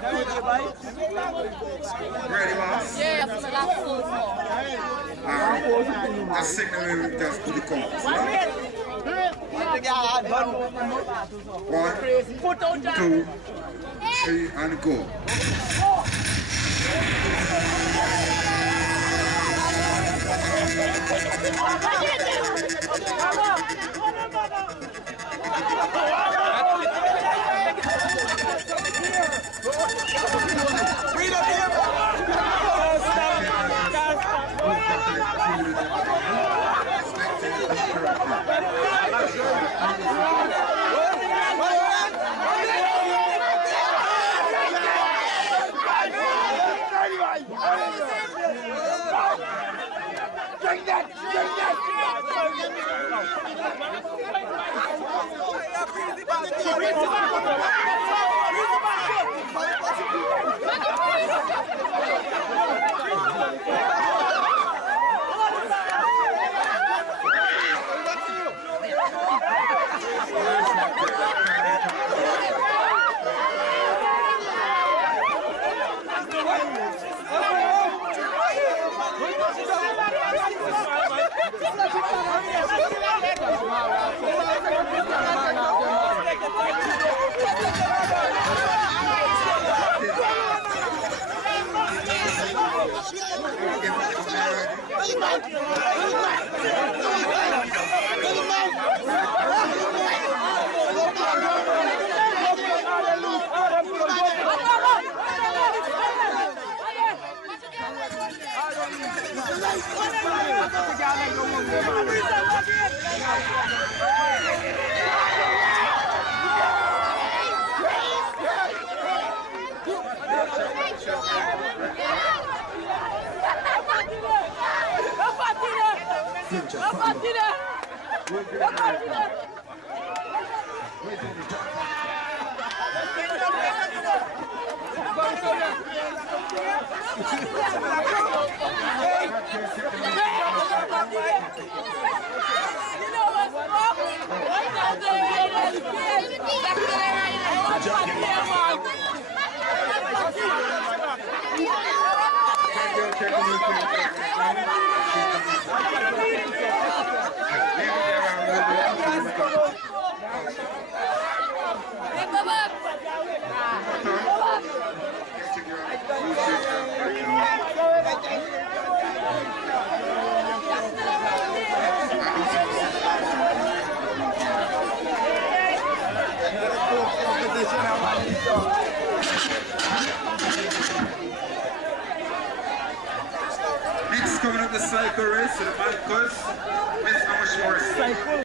Ready, boss? Yeah, that's my last food. Alright. Just signal me, just do the count. 1, 2, 3, and go. Next coming up the cycle race, so the bike goes. Miss how much more?